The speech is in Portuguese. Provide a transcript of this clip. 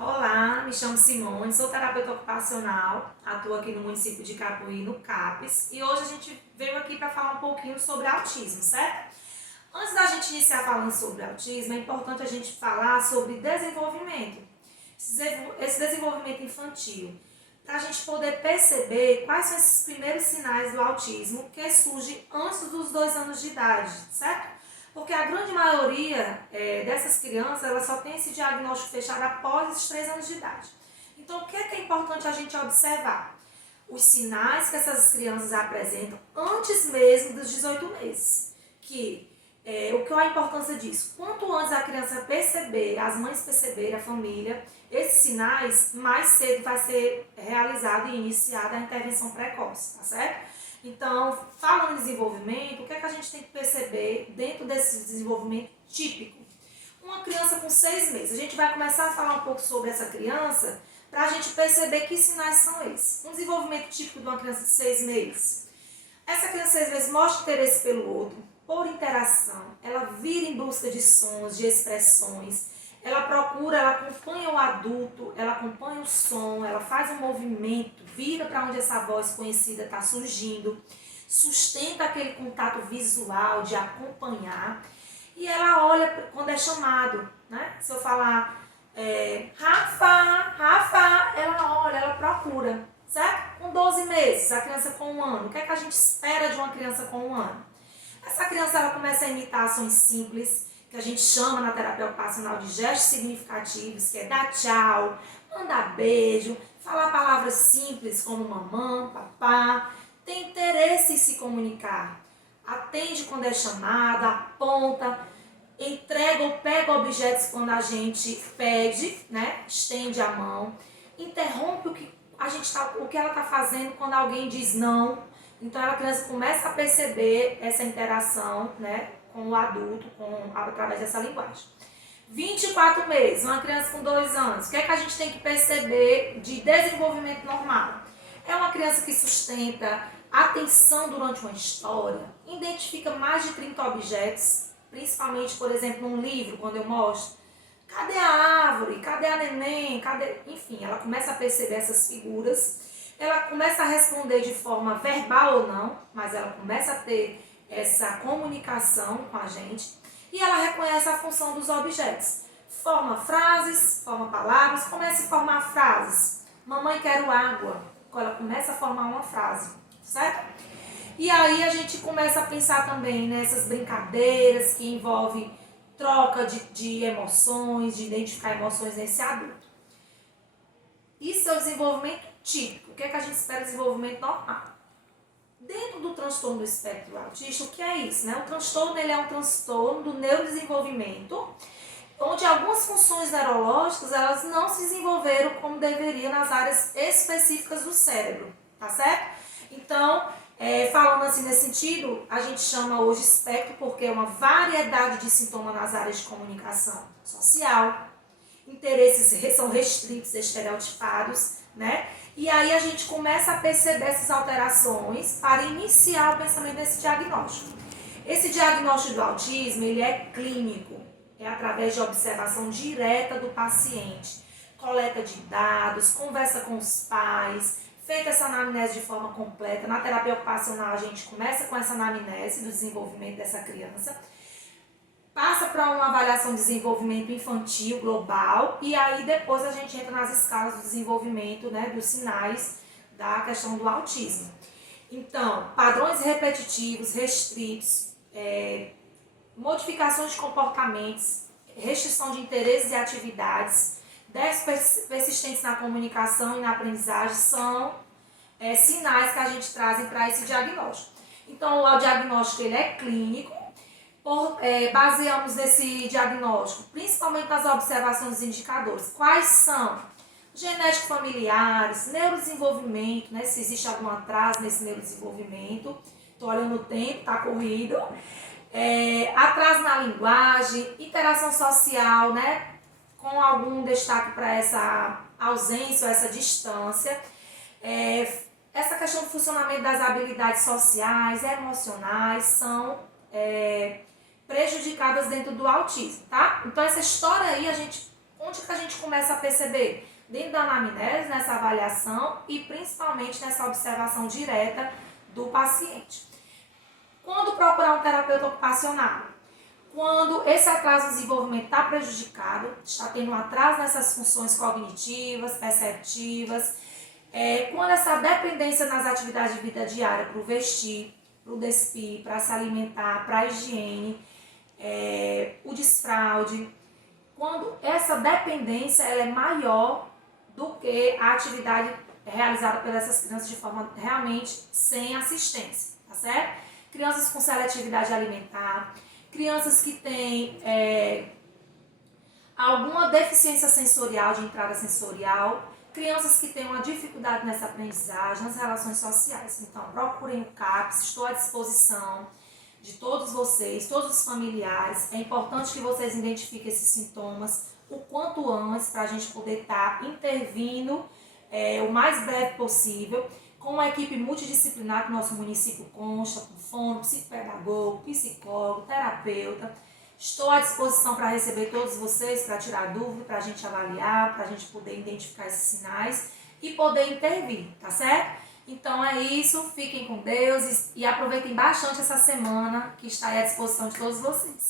Olá, me chamo Simone, sou terapeuta ocupacional, atuo aqui no município de Capuí, no CAPES, e hoje a gente veio aqui para falar um pouquinho sobre autismo, certo? Antes da gente iniciar falando sobre autismo, é importante a gente falar sobre desenvolvimento, esse desenvolvimento infantil, para a gente poder perceber quais são esses primeiros sinais do autismo que surgem antes dos 2 anos de idade, certo? Porque a grande maioria dessas crianças, elas só tem esse diagnóstico fechado após os 3 anos de idade. Então, o que é importante a gente observar? Os sinais que essas crianças apresentam antes mesmo dos 18 meses. O que é a importância disso? Quanto antes a criança perceber, as mães perceberem, a família, esses sinais, mais cedo vai ser realizada e iniciada a intervenção precoce, tá certo? Então, falando em desenvolvimento, o que é que a gente tem que perceber dentro desse desenvolvimento típico? Uma criança com 6 meses. A gente vai começar a falar um pouco sobre essa criança para a gente perceber que sinais são esses. Um desenvolvimento típico de uma criança de 6 meses. Essa criança às vezes mostra interesse pelo outro, por interação, ela vira em busca de sons, de expressões, ela procura, ela acompanha o adulto, ela acompanha o som, ela faz um movimento, vira para onde essa voz conhecida está surgindo, sustenta aquele contato visual de acompanhar e ela olha quando é chamado, né? Se eu falar Rafa, Rafa, ela olha, ela procura, certo? Com 12 meses, a criança com 1 ano, o que é que a gente espera de uma criança com 1 ano? Essa criança ela começa a imitar ações simples, que a gente chama na terapia ocupacional de gestos significativos, que é dar tchau, mandar beijo, falar palavras simples como mamãe, papá, tem interesse em se comunicar, atende quando é chamada, aponta, entrega ou pega objetos quando a gente pede, né? Estende a mão, interrompe o que ela está fazendo quando alguém diz não. Então a criança começa a perceber essa interação, né, com o adulto, através dessa linguagem. 24 meses, uma criança com 2 anos, o que é que a gente tem que perceber de desenvolvimento normal? É uma criança que sustenta atenção durante uma história, identifica mais de 30 objetos, principalmente, por exemplo, num livro, quando eu mostro. Cadê a árvore? Cadê a neném? Enfim, ela começa a perceber essas figuras. Ela começa a responder de forma verbal ou não, mas ela começa a ter essa comunicação com a gente. E ela reconhece a função dos objetos. Forma frases, forma palavras, começa a formar frases. Mamãe, quero água. Ela começa a formar uma frase, certo? E aí a gente começa a pensar também nessas brincadeiras que envolvem troca de emoções, de identificar emoções nesse adulto. Isso é o desenvolvimento típico. O que é que a gente espera do desenvolvimento normal? Dentro do transtorno do espectro autista, o que é isso? Né? O transtorno ele é um transtorno do neurodesenvolvimento, onde algumas funções neurológicas elas não se desenvolveram como deveria nas áreas específicas do cérebro, tá certo? Então, falando assim nesse sentido, a gente chama hoje espectro porque é uma variedade de sintomas nas áreas de comunicação social, interesses são restritos, estereotipados, né? E aí a gente começa a perceber essas alterações para iniciar o pensamento desse diagnóstico. Esse diagnóstico do autismo, ele é clínico, é através de observação direta do paciente, coleta de dados, conversa com os pais, feita essa anamnese de forma completa. Na terapia ocupacional a gente começa com essa anamnese do desenvolvimento dessa criança, passa para uma avaliação de desenvolvimento infantil global e aí depois a gente entra nas escalas do desenvolvimento, né, dos sinais da questão do autismo. Então, padrões repetitivos, restritos, modificações de comportamentos, restrição de interesses e atividades, déficits persistentes na comunicação e na aprendizagem são sinais que a gente traz para esse diagnóstico. Então, o diagnóstico ele é clínico, baseamos nesse diagnóstico, principalmente nas observações dos indicadores. Quais são? Genético familiares, neurodesenvolvimento, né? Se existe algum atraso nesse neurodesenvolvimento. Estou olhando o tempo, está corrido. Atraso na linguagem, interação social, né? Com algum destaque para essa ausência ou essa distância. Essa questão do funcionamento das habilidades sociais, emocionais, são prejudicadas dentro do autismo, tá? Então essa história aí a gente Onde que a gente começa a perceber? Dentro da anamnese, nessa avaliação e principalmente nessa observação direta do paciente. Quando procurar um terapeuta ocupacional? Quando esse atraso do desenvolvimento está prejudicado, está tendo um atraso nessas funções cognitivas, perceptivas, quando essa dependência nas atividades de vida diária para o vestir, para o despir, para se alimentar, para a higiene, o desfraude, quando essa dependência ela é maior do que a atividade realizada por essas crianças de forma realmente sem assistência, tá certo? Crianças com seletividade alimentar, crianças que têm alguma deficiência sensorial, de entrada sensorial, crianças que têm uma dificuldade nessa aprendizagem, nas relações sociais. Então, procurem o CAPS, estou à disposição de todos vocês, todos os familiares. É importante que vocês identifiquem esses sintomas o quanto antes, para a gente poder estar intervindo o mais breve possível, com uma equipe multidisciplinar que o nosso município consta, com fono, psicopedagogo, psicólogo, terapeuta. Estou à disposição para receber todos vocês, para tirar dúvida, para a gente avaliar, para a gente poder identificar esses sinais e poder intervir, tá certo? Então é isso, fiquem com Deus e aproveitem bastante essa semana que está à disposição de todos vocês.